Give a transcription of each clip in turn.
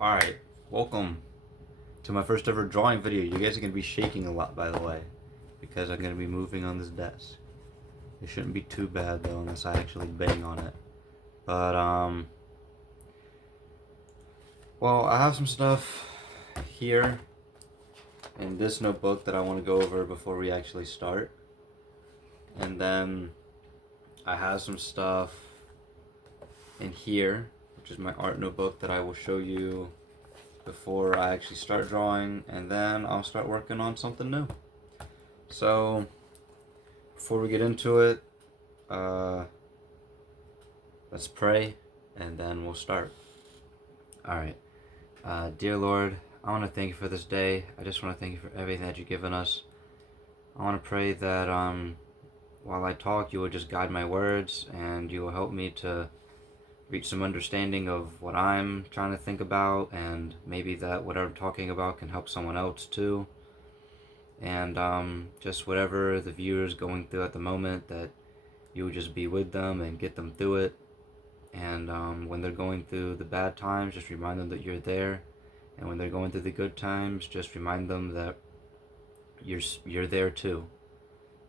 Alright, welcome to my first ever drawing video. You guys are going to be shaking a lot, by the way, because I'm going to be moving on this desk. It shouldn't be too bad, though, unless I actually bang on it. But, well, I have some stuff here in this notebook that I want to go over before we actually start. And then I have some stuff in here, which is my art notebook, that I will show you before I actually start drawing, and then I'll start working on something new. So before we get into it, let's pray and then we'll start. Alright, dear Lord, I want to thank you for this day. I just want to thank you for everything that you've given us. I want to pray that while I talk, you will just guide my words and you will help me to reach some understanding of what I'm trying to think about, and maybe that what I'm talking about can help someone else too. And just whatever the viewer's going through at the moment, that you would just be with them and get them through it. And when they're going through the bad times, just remind them that you're there. And when they're going through the good times, just remind them that you're there too.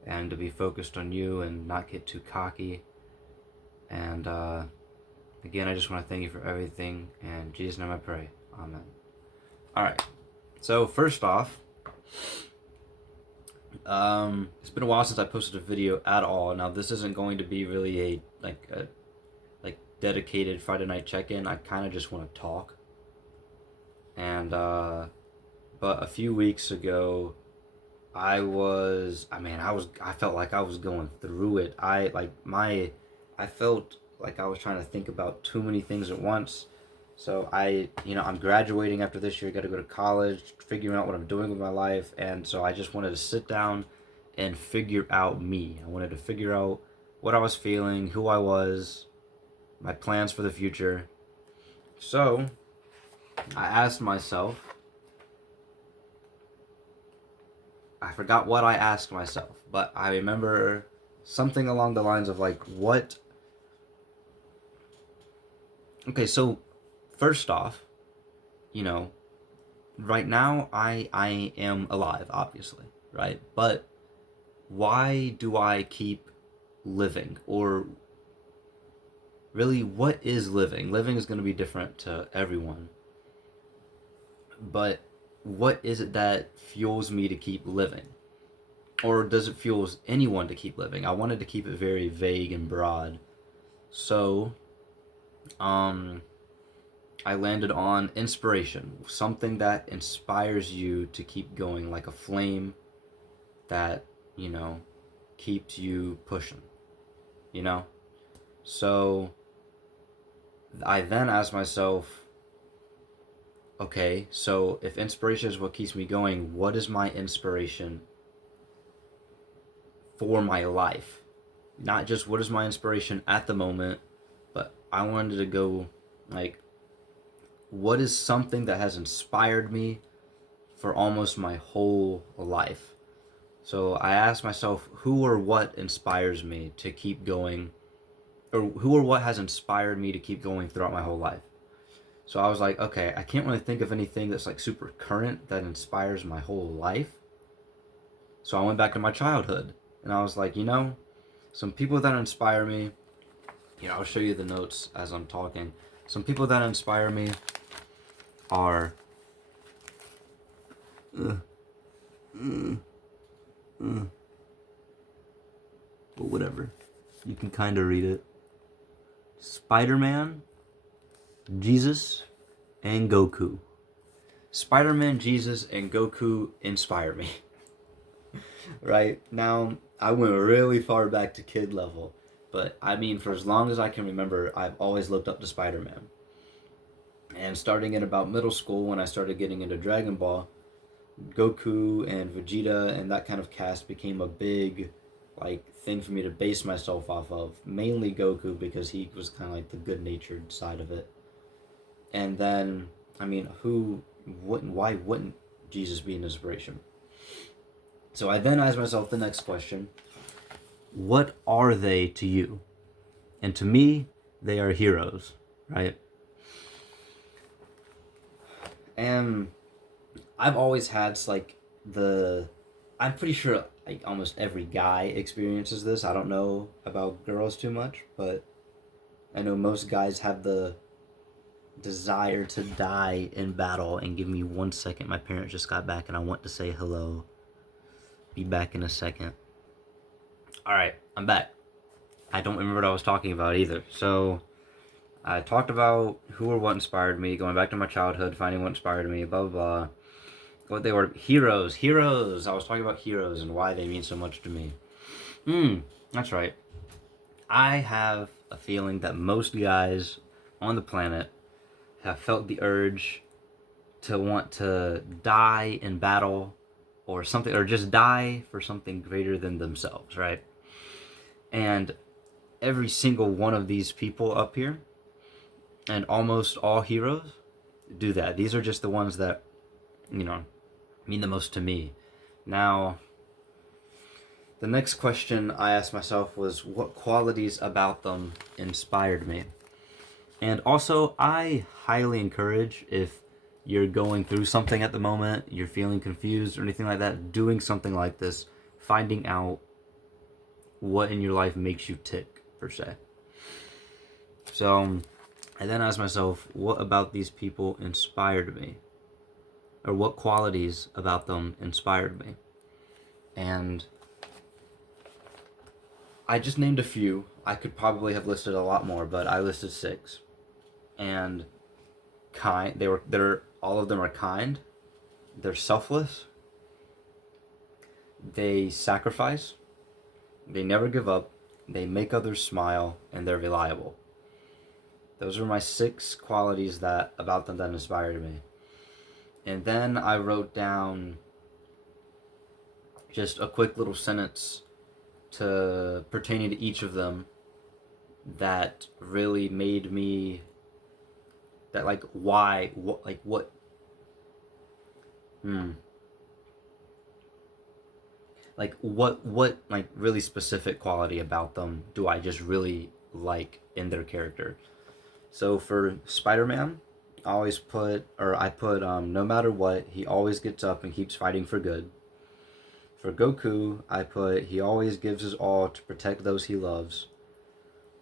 And to be focused on you and not get too cocky. And again, I just want to thank you for everything, and in Jesus' name I pray. Amen. Alright, so first off, it's been a while since I posted a video at all. Now, this isn't going to be really a dedicated Friday night check-in. I kind of just want to talk. And, but a few weeks ago, I felt like I was going through it. I felt like I was trying to think about too many things at once. So I'm graduating after this year, got to go to college, figuring out what I'm doing with my life. And so I just wanted to sit down and figure out me. I wanted to figure out what I was feeling, who I was, my plans for the future. So I asked myself, I forgot what I asked myself, but I remember something along the lines of okay, so first off, right now I am alive, obviously, right? But why do I keep living? Or really, what is living? Living is going to be different to everyone. But what is it that fuels me to keep living? Or does it fuel anyone to keep living? I wanted to keep it very vague and broad. So I landed on inspiration, something that inspires you to keep going, like a flame that, keeps you pushing, So I then asked myself, okay, so if inspiration is what keeps me going, what is my inspiration for my life? Not just what is my inspiration at the moment, but I wanted to go what is something that has inspired me for almost my whole life? So I asked myself, who or what inspires me to keep going, or who or what has inspired me to keep going throughout my whole life? So I was like, okay, I can't really think of anything that's super current that inspires my whole life. So I went back to my childhood, and I was like, some people that inspire me, I'll show you the notes as I'm talking. Some people that inspire me are but whatever, you can kind of read it. Spider-Man, Jesus, and Goku. Spider-Man, Jesus, and Goku inspire me. Right now, I went really far back to kid level, but for as long as I can remember, I've always looked up to Spider-Man. And starting in about middle school, when I started getting into Dragon Ball, Goku and Vegeta and that kind of cast became a big thing for me to base myself off of. Mainly Goku, because he was kind of the good-natured side of it. And then, why wouldn't Jesus be an inspiration? So I then asked myself the next question: what are they to you? And to me, they are heroes, right? And I've always had like I'm pretty sure like almost every guy experiences this. I don't know about girls too much, but I know most guys have the desire to die in battle. And give me 1 second. My parents just got back and I want to say hello. Be back in a second. Alright, I'm back. I don't remember what I was talking about either. So, I talked about who or what inspired me, going back to my childhood, finding what inspired me, blah, blah, blah. What they were. Heroes. Heroes! I was talking about heroes and why they mean so much to me. That's right. I have a feeling that most guys on the planet have felt the urge to want to die in battle or something, or just die for something greater than themselves, right? And every single one of these people up here, and almost all heroes, do that. These are just the ones that, mean the most to me. Now, the next question I asked myself was what qualities about them inspired me? And also, I highly encourage, if you're going through something at the moment, you're feeling confused or anything like that, doing something like this, finding out what in your life makes you tick, per se. So, I then asked myself, what about these people inspired me? Or what qualities about them inspired me? And I just named a few. I could probably have listed a lot more, but I listed 6. And all of them are kind. They're selfless. They sacrifice. They never give up. They make others smile, and they're reliable. Those are my 6 qualities about them that inspired me. And then I wrote down just a quick little sentence pertaining to each of them that really made me, that like why, what, like what, like what like really specific quality about them do I just really like in their character. So for Spider-Man, I put no matter what, he always gets up and keeps fighting for good. For Goku, I put he always gives his all to protect those he loves.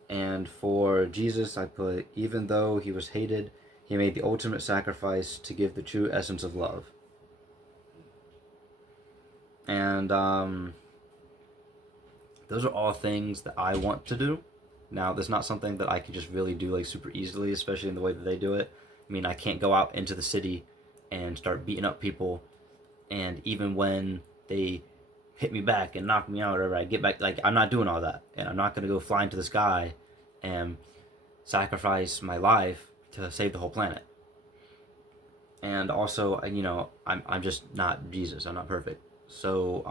And for Jesus, I put even though he was hated, he made the ultimate sacrifice to give the true essence of love. And those are all things that I want to do. Now, that's not something that I can just really do like super easily, especially in the way that they do it. I mean, I can't go out into the city and start beating up people, and even when they hit me back and knock me out or whatever, I get back, like, I'm not doing all that. And I'm not going to go fly into the sky and sacrifice my life to save the whole planet. And also, I'm just not Jesus. I'm not perfect. So,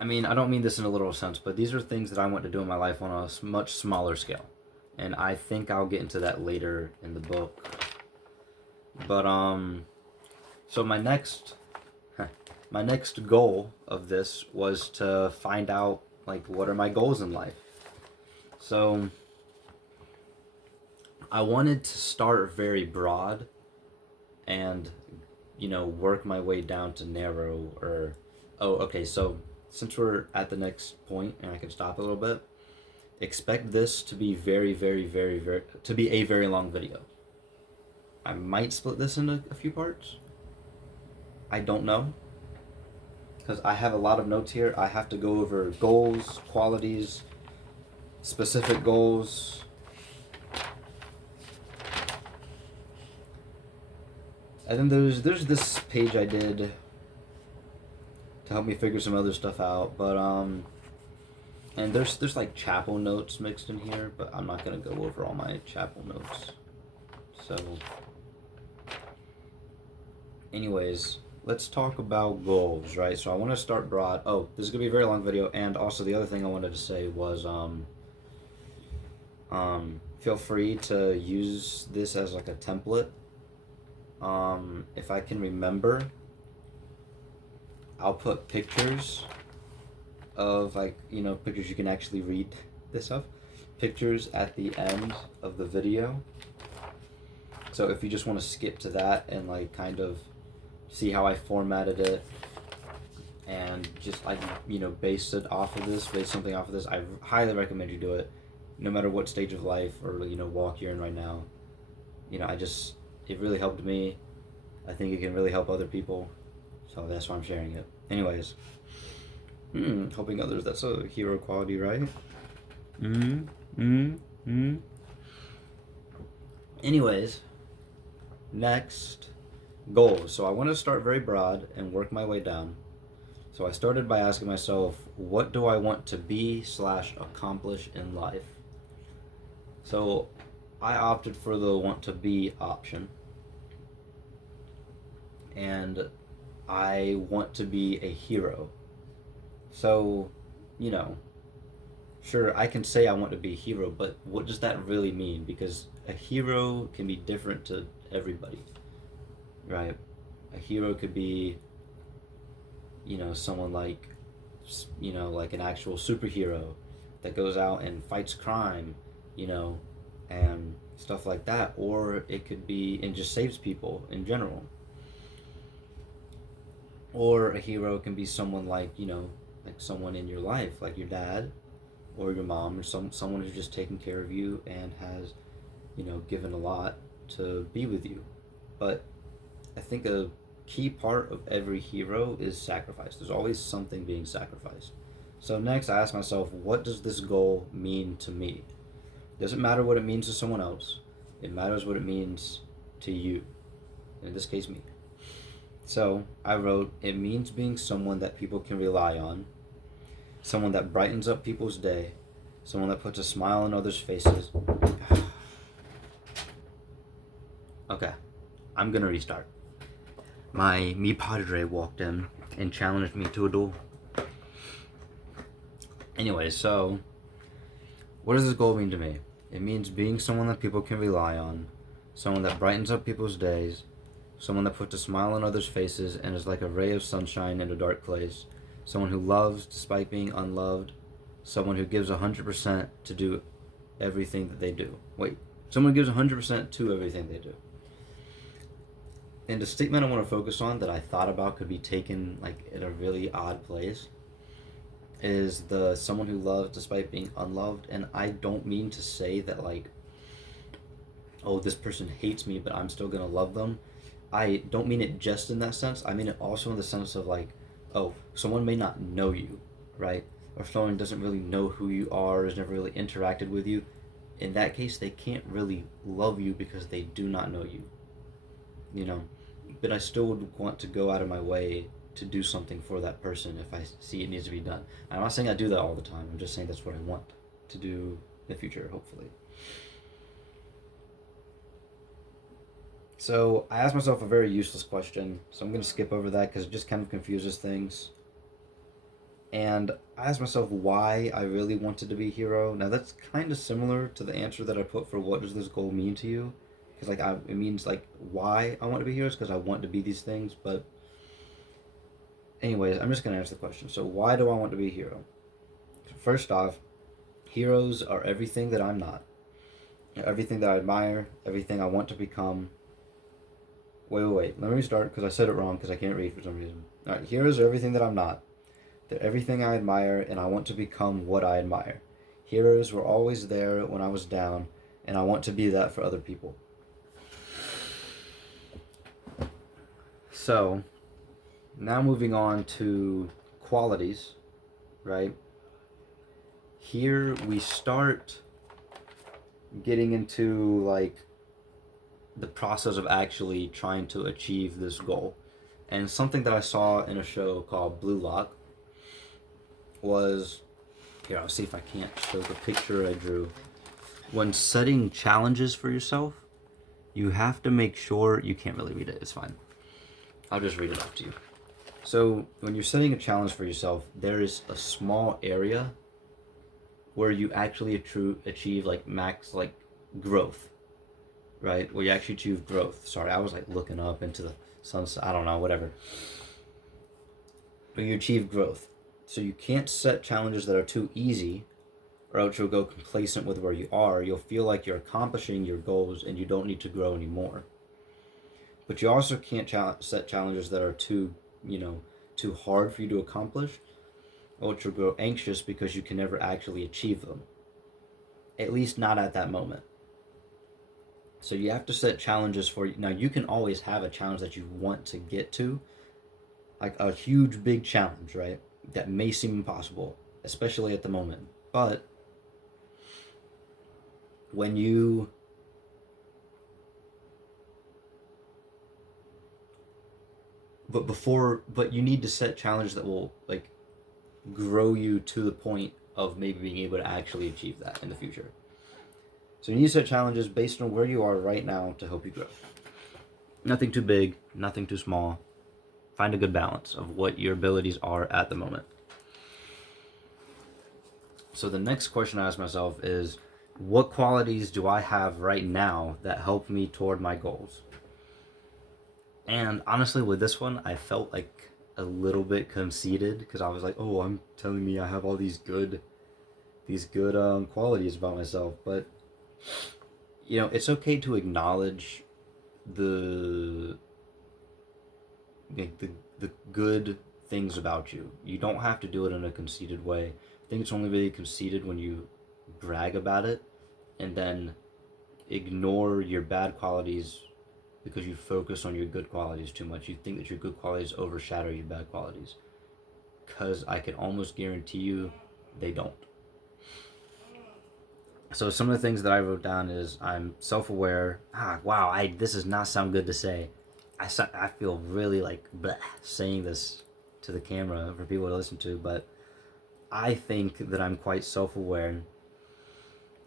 I mean, I don't mean this in a literal sense, but these are things that I want to do in my life on a much smaller scale. And I think I'll get into that later in the book. But, so my next goal of this was to find out, like, what are my goals in life? So, I wanted to start very broad and, work my way down to narrow so since we're at the next point and I can stop a little bit, expect this to be very, very, very, very, to be a very long video. I might split this into a few parts. I don't know. Because I have a lot of notes here. I have to go over goals, qualities, specific goals. And then there's this page I did to help me figure some other stuff out. But and there's like chapel notes mixed in here, but I'm not gonna go over all my chapel notes. So anyways, let's talk about goals, right? So I want to start broad. Oh, this is gonna be a very long video, and also the other thing I wanted to say was feel free to use this as like a template. If I can remember, I'll put pictures of pictures you can actually read this stuff. Pictures at the end of the video. So if you just want to skip to that and like kind of see how I formatted it and just like, you know, base something off of this, I highly recommend you do it, no matter what stage of life or, you know, walk you're in right now. You know, it really helped me. I think it can really help other people, so that's why I'm sharing it. Anyways, helping others, that's a hero quality, right? Anyways, next, goals. So I want to start very broad and work my way down. So I started by asking myself, what do I want to be / accomplish in life? So I opted for the want to be option. And I want to be a hero. So, you know, sure, I can say I want to be a hero, but what does that really mean? Because a hero can be different to everybody, right? A hero could be, you know, someone like, you know, like an actual superhero that goes out and fights crime, you know, and stuff like that. Or it could be and just saves people in general. Or a hero can be someone like, you know, like someone in your life, like your dad or your mom, or someone who's just taken care of you and has, you know, given a lot to be with you. But I think a key part of every hero is sacrifice. There's always something being sacrificed. So next, I ask myself, what does this goal mean to me? It doesn't matter what it means to someone else. It matters what it means to you. In this case, me. So I wrote, it means being someone that people can rely on, someone that brightens up people's day, someone that puts a smile on others' faces. Okay, I'm gonna restart. My mi padre walked in and challenged me to a duel. Anyway, so what does this goal mean to me? It means being someone that people can rely on, someone that brightens up people's days, someone that puts a smile on others' faces and is like a ray of sunshine in a dark place, someone who loves despite being unloved, someone who gives 100% to do everything that they do. Someone who gives 100% to everything they do. And the statement I want to focus on that I thought about could be taken like in a really odd place is the someone who loves despite being unloved. And I don't mean to say that like, oh, this person hates me but I'm still gonna love them. I don't mean it just in that sense. I mean it also in the sense of like, oh, someone may not know you, right? Or someone doesn't really know who you are, has never really interacted with you. In that case, they can't really love you because they do not know you, you know? But I still would want to go out of my way to do something for that person if I see it needs to be done. I'm not saying I do that all the time. I'm just saying that's what I want to do in the future, hopefully. So I asked myself a very useless question, so I'm going to skip over that because it just kind of confuses things. And I asked myself why I really wanted to be a hero. Now that's kind of similar to the answer that I put for what does this goal mean to you? Because like it means like why I want to be heroes because I want to be these things. But anyways, I'm just going to answer the question. So why do I want to be a hero? First off, heroes are everything that I'm not. Everything that I admire, everything I want to become. Wait. Let me restart because I said it wrong because I can't read for some reason. Alright, heroes are everything that I'm not. They're everything I admire and I want to become what I admire. Heroes were always there when I was down and I want to be that for other people. So, now moving on to qualities, right? Here we start getting into like the process of actually trying to achieve this goal. And something that I saw in a show called Blue Lock was, here, I'll see if I can't show the picture I drew. When setting challenges for yourself, you have to make sure, you can't really read it, it's fine. I'll just read it off to you. So when you're setting a challenge for yourself, there is a small area where you actually achieve like max like growth, right? Where you actually achieve growth. Sorry, I was like looking up into the sunset, I don't know, whatever. But you achieve growth. So you can't set challenges that are too easy or else you'll go complacent with where you are. You'll feel like you're accomplishing your goals and you don't need to grow anymore. But you also can't set challenges that are too hard for you to accomplish, or else you'll grow anxious because you can never actually achieve them. At least not at that moment. So you have to set challenges for you. Now, you can always have a challenge that you want to get to, like a huge, big challenge, right? That may seem impossible, especially at the moment. But when you but you need to set challenges that will like grow you to the point of maybe being able to actually achieve that in the future. So you need to set challenges based on where you are right now to help you grow. Nothing too big, nothing too small. Find a good balance of what your abilities are at the moment. So the next question I ask myself is, what qualities do I have right now that help me toward my goals? And honestly, with this one, I felt like a little bit conceited because I was like, "Oh, I'm telling me I have all these good qualities about myself." But it's okay to acknowledge the the good things about you. You don't have to do it in a conceited way. I think it's only really conceited when you brag about it and then ignore your bad qualities because you focus on your good qualities too much. You think that your good qualities overshadow your bad qualities. Because I can almost guarantee you they don't. So some of the things that I wrote down is I'm self-aware. Wow, this does not sound good to say. I feel really like bleh, saying this to the camera for people to listen to, but I think that I'm quite self-aware.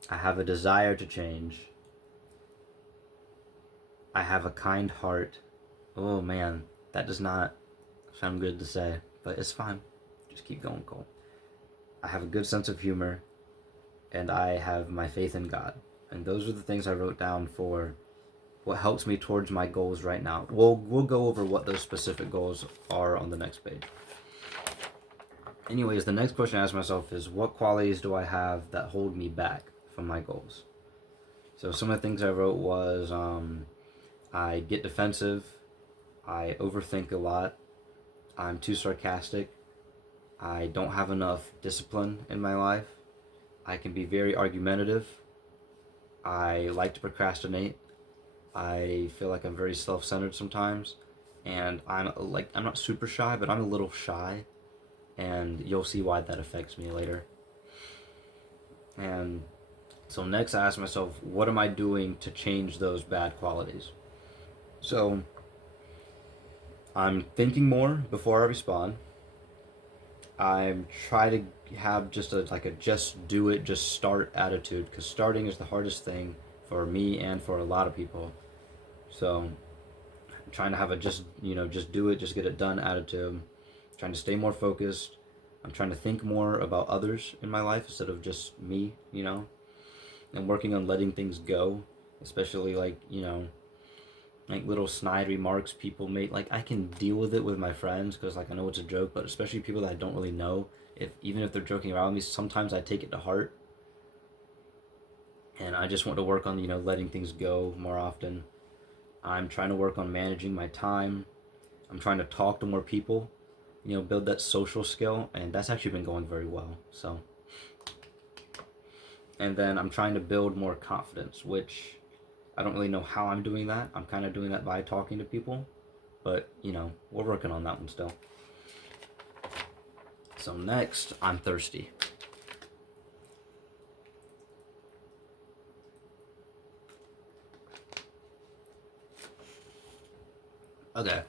I have a desire to change. I have a kind heart. Oh man, that does not sound good to say, but it's fine. Just keep going, Cole. I have a good sense of humor, and I have my faith in God. And those are the things I wrote down for what helps me towards my goals right now. We'll go over what those specific goals are on the next page. Anyways, the next question I ask myself is, what qualities do I have that hold me back from my goals? So some of the things I wrote was I get defensive, I overthink a lot, I'm too sarcastic, I don't have enough discipline in my life, I can be very argumentative, I like to procrastinate, I feel like I'm very self-centered sometimes, and I'm not super shy, but I'm a little shy, and you'll see why that affects me later. And so next I ask myself, what am I doing to change those bad qualities? So I'm thinking more before I respond. I'm trying to have just a just do it, just start attitude, because starting is the hardest thing for me and for a lot of people. So I'm trying to have a just do it, just get it done attitude. I'm trying to stay more focused. I'm trying to think more about others in my life instead of just me, and working on letting things go, especially like little snide remarks people make. Like, I can deal with it with my friends because I know it's a joke, but especially people that I don't really know, even if they're joking around me, sometimes I take it to heart, and I just want to work on letting things go more often. I'm trying to work on managing my time. I'm trying to talk to more people, build that social skill, and that's actually been going very well. So, and then I'm trying to build more confidence, which I don't really know how I'm doing that. I'm kind of doing that by talking to people, but we're working on that one still. So next, I'm thirsty. Okay.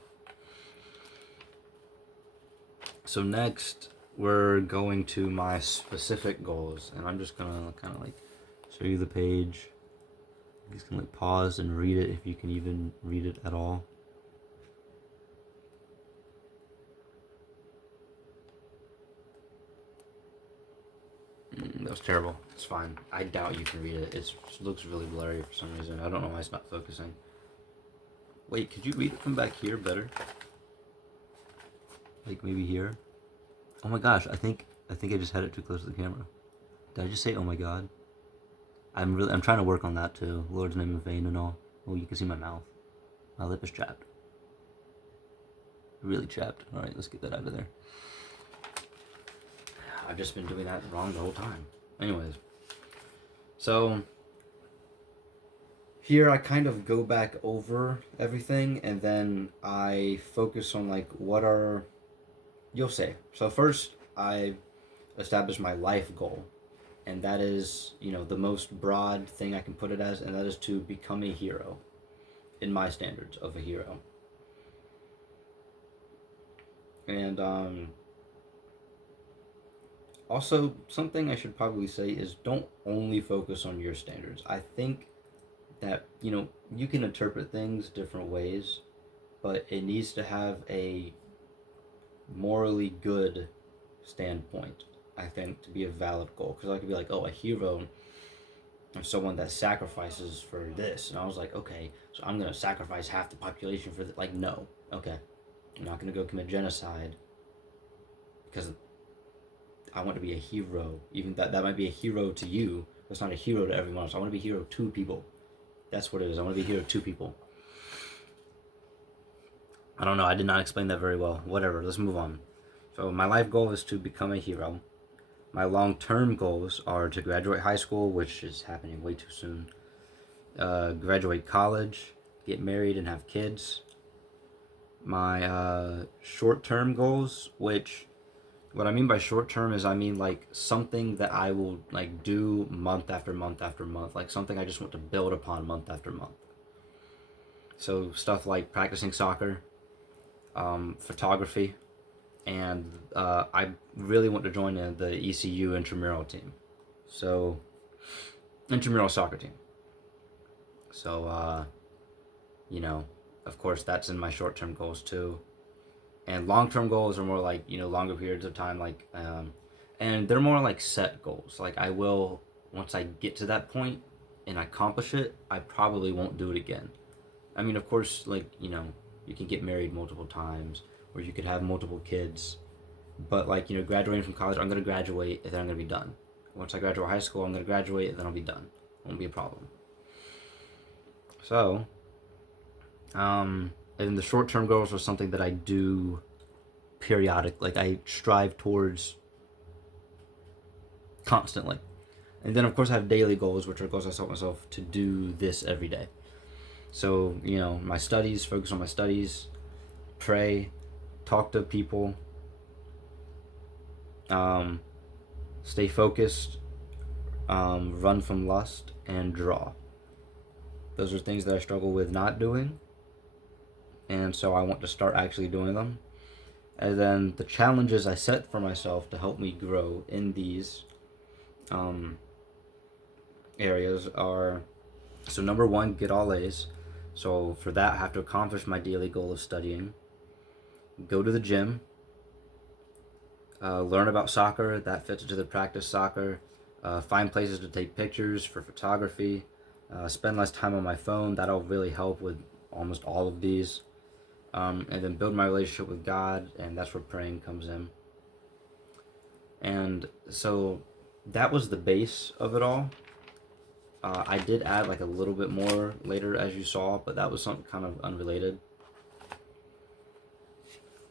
So next, we're going to my specific goals, and I'm just gonna kind of show you the page. You just can pause and read it if you can even read it at all. That was terrible. It's fine. I doubt you can read it. It looks really blurry for some reason. I don't know why it's not focusing. Wait, could you read it from back here better? Like maybe here? Oh my gosh, I think I just had it too close to the camera. Did I just say, oh my God? I'm trying to work on that too. Lord's name in vain and all. Oh, you can see my mouth. My lip is chapped. Really chapped. Alright, let's get that out of there. I've just been doing that wrong the whole time. Anyways. So, here I kind of go back over everything and then I focus on like what are, you'll say. So first I establish my life goal. And that is, the most broad thing I can put it as, and that is to become a hero, in my standards of a hero. And also, something I should probably say is don't only focus on your standards. I think that, you can interpret things different ways, but it needs to have a morally good standpoint, I think, to be a valid goal. Because I could be like, oh, a hero is someone that sacrifices for this. And I was like, okay, so I'm going to sacrifice half the population for this. Like, no. Okay. I'm not going to go commit genocide because I want to be a hero. Even that might be a hero to you. That's not a hero to everyone else. I want to be a hero to people. That's what it is. I want to be a hero to people. I don't know. I did not explain that very well. Whatever. Let's move on. So my life goal is to become a hero. My long-term goals are to graduate high school, which is happening way too soon. Graduate college, get married and have kids. My short-term goals, which, what I mean by short-term is I mean like something that I will like do month after month after month, like something I just want to build upon month after month. So stuff like practicing soccer, photography, and I really want to join the ECU intramural team. So, intramural soccer team. So, of course, that's in my short-term goals too. And long-term goals are more like, longer periods of time, like, and they're more like set goals. Like, I will, once I get to that point and I accomplish it, I probably won't do it again. I mean, of course, like, you can get married multiple times, or you could have multiple kids. But like, graduating from college, I'm going to graduate and then I'm going to be done. Once I graduate high school, I'm going to graduate and then I'll be done. It won't be a problem. So, and the short-term goals are something that I do periodic, like I strive towards constantly. And then of course I have daily goals, which are goals I set myself to do this every day. So, my studies, focus on my studies, pray, talk to people, stay focused, run from lust, and draw. Those are things that I struggle with not doing, and so I want to start actually doing them. And then the challenges I set for myself to help me grow in these areas are, so number one, get all A's. So for that, I have to accomplish my daily goal of studying, go to the gym, learn about soccer, that fits into the practice soccer, find places to take pictures for photography, spend less time on my phone. That'll really help with almost all of these. And then build my relationship with God, and that's where praying comes in. And so that was the base of it all. I did add like a little bit more later, as you saw, but that was something kind of unrelated.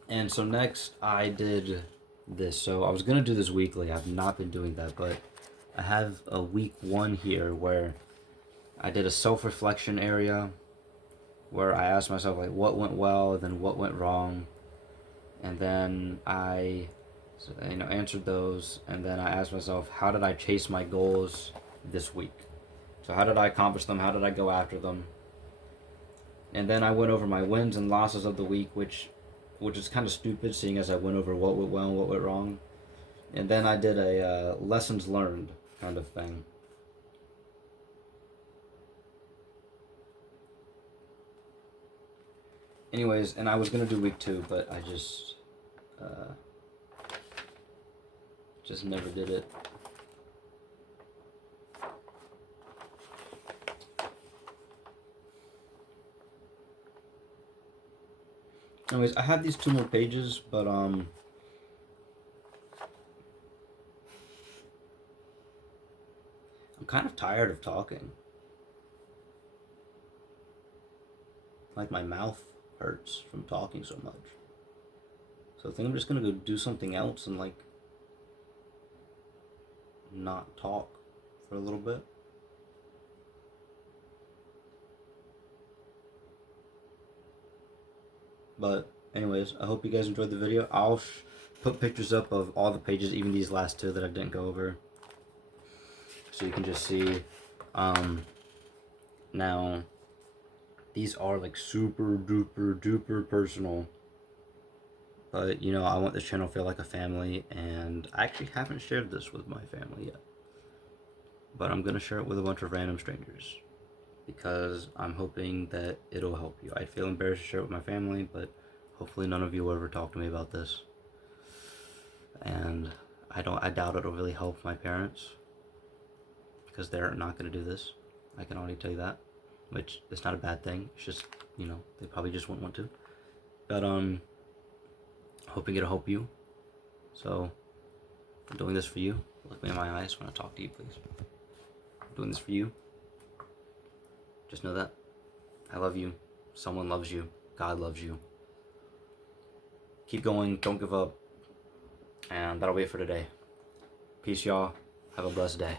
And so next I did this. So I was going to do this weekly. I've not been doing that, but I have a week one here where I did a self-reflection area where I asked myself like what went well and then what went wrong. And then I answered those, and then I asked myself, how did I chase my goals this week? So how did I accomplish them? How did I go after them? And then I went over my wins and losses of the week, which is kind of stupid, seeing as I went over what went well and what went wrong. And then I did a lessons learned kind of thing. Anyways, and I was going to do week 2, but I just never did it. Anyways, I have these 2 more pages, but kind of tired of talking. Like my mouth hurts from talking so much. So I think I'm just gonna go do something else and like not talk for a little bit. But anyways, I hope you guys enjoyed the video. I'll put pictures up of all the pages, even these last two that I didn't go over, so you can just see. Now these are like super duper duper personal, but you know, I want this channel to feel like a family, and I actually haven't shared this with my family yet, but I'm gonna share it with a bunch of random strangers because I'm hoping that it'll help you. I feel embarrassed to share it with my family, but hopefully none of you will ever talk to me about this. And I doubt it'll really help my parents because they're not going to do this. I can already tell you that, which is not a bad thing. It's just, you know, they probably just wouldn't want to. But hoping it'll help you. So I'm doing this for you. Look me in my eyes when I talk to you, please. I'm doing this for you. Just know that I love you. Someone loves you. God loves you. Keep going. Don't give up. And that'll be it for today. Peace, y'all. Have a blessed day.